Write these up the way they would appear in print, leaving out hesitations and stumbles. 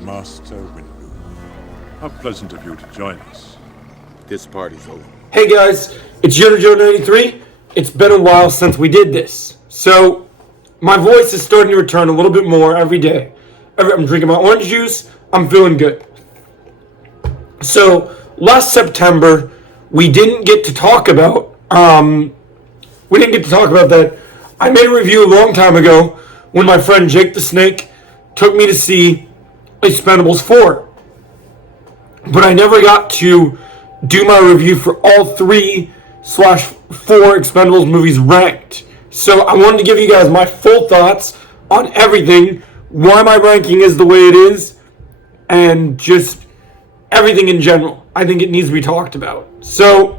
Master Windu. How pleasant of you to join us. This party's over. Hey guys, it's YodaJoe93. It's been a while since we did this. So, my voice is starting to return a little bit more every day. I'm drinking my orange juice. I'm feeling good. So, last September, we didn't get to talk about that. I made a review a long time ago when my friend Jake the Snake took me to see Expendables 4. But I never got to do my review for all 3/4 Expendables movies ranked. So I wanted to give you guys my full thoughts on everything, why my ranking is the way it is, and just everything in general. I think it needs to be talked about. So,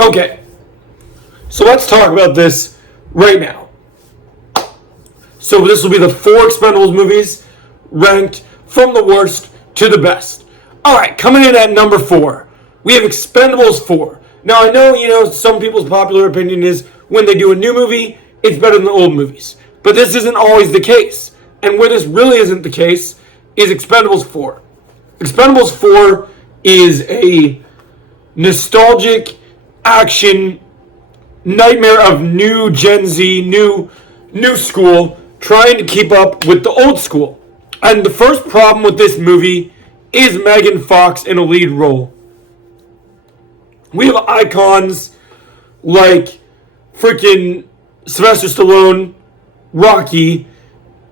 okay. So let's talk about this right now. So this will be the 4 Expendables movies ranked from the worst to the best. Alright, coming in at number 4, we have Expendables 4. Now I know, some people's popular opinion is when they do a new movie, it's better than the old movies. But this isn't always the case. And where this really isn't the case is Expendables 4. Expendables 4 is a nostalgic action nightmare of new Gen Z, new school, trying to keep up with the old school. And the first problem with this movie is Megan Fox in a lead role. We have icons like freaking Sylvester Stallone, Rocky,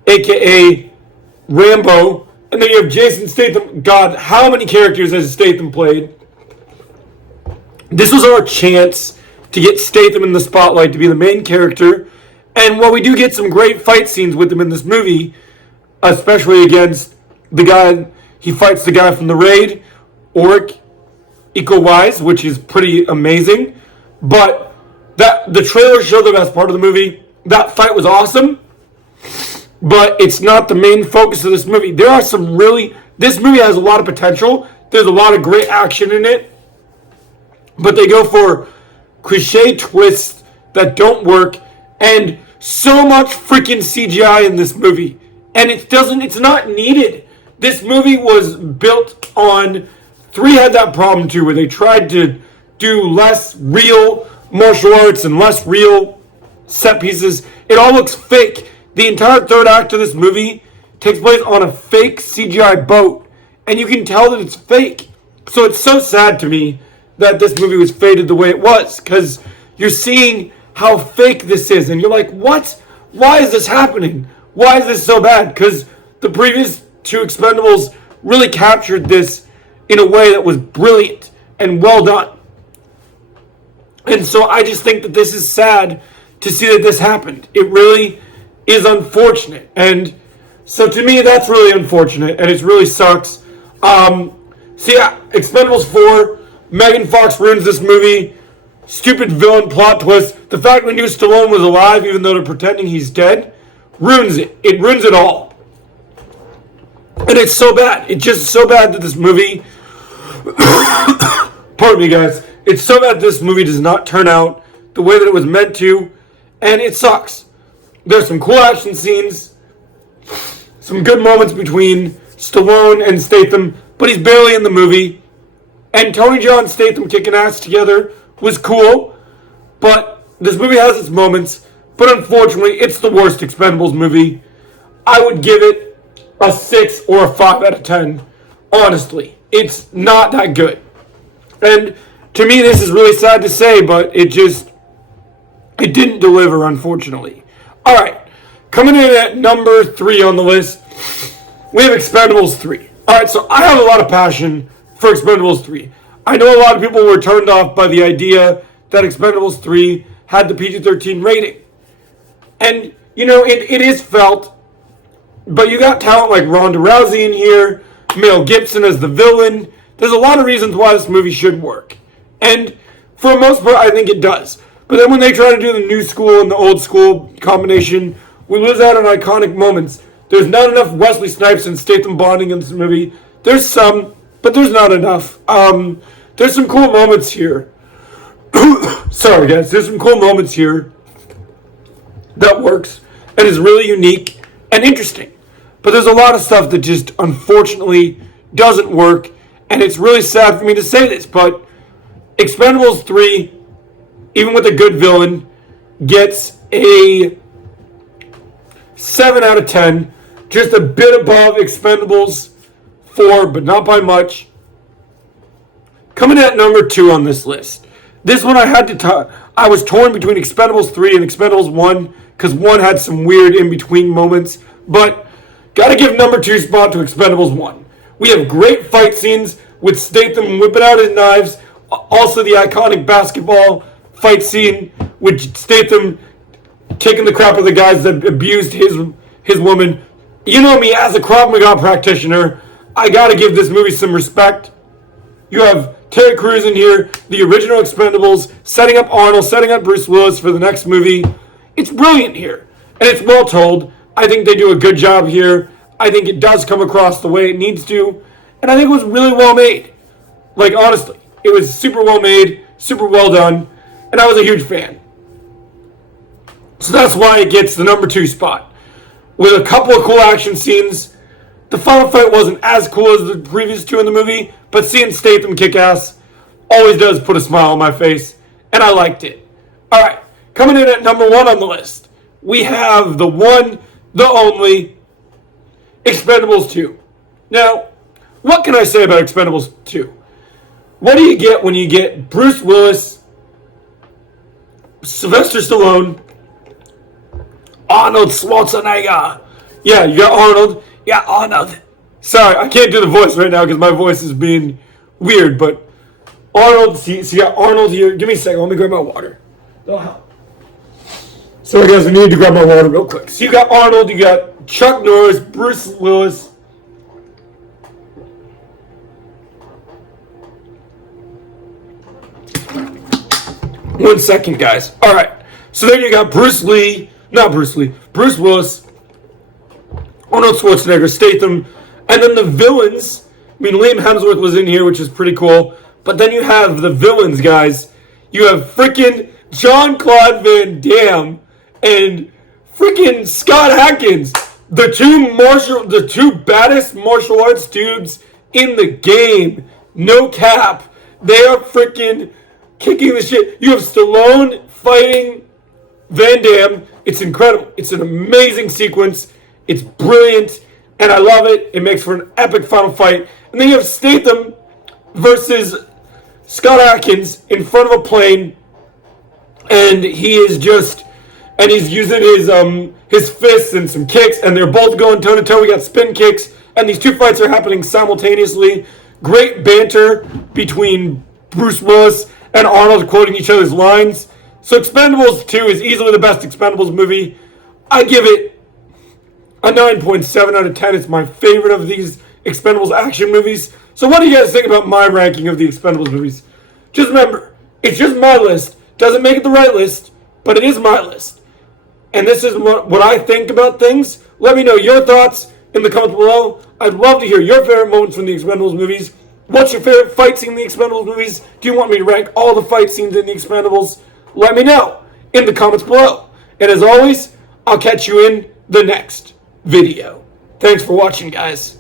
aka Rambo, and then you have Jason Statham. God, how many characters has Statham played? This was our chance to get Statham in the spotlight to be the main character. And while we do get some great fight scenes with him in this movie, especially against the guy, he fights the guy from the Raid, Oric Eco-Wise, which is pretty amazing. But the trailer showed the best part of the movie. That fight was awesome, but it's not the main focus of this movie. This movie has a lot of potential. There's a lot of great action in it, but they go for cliche twists that don't work, and so much freaking CGI in this movie. And it's not needed. This movie was built on, 3 had that problem too, where they tried to do less real martial arts and less real set pieces. It all looks fake. The entire third act of this movie takes place on a fake CGI boat, and you can tell that it's fake. So it's so sad to me that this movie was fated the way it was, because you're seeing how fake this is, and you're like, what? Why is this happening? Why is this so bad? Because the previous 2 Expendables really captured this in a way that was brilliant and well done. And so I just think that this is sad to see that this happened. It really is unfortunate. And so to me, that's really unfortunate, and it really sucks. Expendables 4, Megan Fox ruins this movie. Stupid villain plot twist. The fact we knew Stallone was alive, even though they're pretending he's dead, ruins it. It ruins it all. And it's so bad. It's just so bad that this movie... Pardon me, guys. It's so bad this movie does not turn out the way that it was meant to, and it sucks. There's some cool action scenes, some good moments between Stallone and Statham, but he's barely in the movie. And Tony Jaa and Statham kicking ass together was cool, but this movie has its moments. But unfortunately, it's the worst Expendables movie. I would give it a 6 or a 5 out of 10. Honestly, it's not that good. And to me, this is really sad to say, but it didn't deliver, unfortunately. All right, coming in at number 3 on the list, we have Expendables 3. All right, so I have a lot of passion for Expendables 3. I know a lot of people were turned off by the idea that Expendables 3 had the PG-13 rating. And, it is felt, but you got talent like Ronda Rousey in here, Mel Gibson as the villain. There's a lot of reasons why this movie should work. And for the most part, I think it does. But then when they try to do the new school and the old school combination, we lose out on iconic moments. There's not enough Wesley Snipes and Statham bonding in this movie. There's some, but there's not enough. There's some cool moments here. Sorry, guys. There's some cool moments here that works and is really unique and interesting. But there's a lot of stuff that just unfortunately doesn't work. And it's really sad for me to say this, but Expendables 3, even with a good villain, gets a 7 out of 10. Just a bit above Expendables 4, but not by much. Coming at number 2 on this list. This one I was torn between Expendables 3 and Expendables 1, because 1 had some weird in-between moments. But gotta give number 2 spot to Expendables 1. We have great fight scenes with Statham whipping out his knives. Also the iconic basketball fight scene with Statham kicking the crap out of the guys that abused his woman. You know me, as a Krav Maga practitioner, I gotta give this movie some respect. You have Terry Crews in here, the original Expendables, setting up Arnold, setting up Bruce Willis for the next movie. It's brilliant here, and it's well told. I think they do a good job here. I think it does come across the way it needs to, and I think it was really well made. Like, honestly, it was super well made, super well done, and I was a huge fan. So that's why it gets the number 2 spot. With a couple of cool action scenes. The final fight wasn't as cool as the previous 2 in the movie, but seeing Statham kick ass always does put a smile on my face, and I liked it. Alright, coming in at number 1 on the list, we have the one, the only, Expendables 2. Now, what can I say about Expendables 2? What do you get when you get Bruce Willis, Sylvester Stallone, Arnold Schwarzenegger? Yeah, you got Arnold. Yeah, Arnold. Sorry, I can't do the voice right now because my voice is being weird, but Arnold, so you got Arnold here. Give me a second, let me grab my water. Oh, sorry guys, I need to grab my water real quick. So you got Arnold, you got Chuck Norris, Bruce Willis. One second, guys. Alright, so then you got Bruce Willis, Arnold Schwarzenegger, Statham, and then the villains. I mean, Liam Hemsworth was in here, which is pretty cool. But then you have the villains, guys. You have freaking Jean-Claude Van Damme and freaking Scott Adkins, the two baddest martial arts dudes in the game. No cap. They are freaking kicking the shit. You have Stallone fighting Van Damme. It's incredible. It's an amazing sequence. It's brilliant, and I love it. It makes for an epic final fight. And then you have Statham versus Scott Adkins in front of a plane, and he's using his fists and some kicks, and they're both going toe to toe. We got spin kicks, and these two fights are happening simultaneously. Great banter between Bruce Willis and Arnold quoting each other's lines. So Expendables 2 is easily the best Expendables movie. I give it a 9.7 out of 10. It's my favorite of these Expendables action movies. So what do you guys think about my ranking of the Expendables movies? Just remember, it's just my list. Doesn't make it the right list, but it is my list. And this is what I think about things. Let me know your thoughts in the comments below. I'd love to hear your favorite moments from the Expendables movies. What's your favorite fight scene in the Expendables movies? Do you want me to rank all the fight scenes in the Expendables? Let me know in the comments below. And as always, I'll catch you in the next video. Thanks for watching, guys.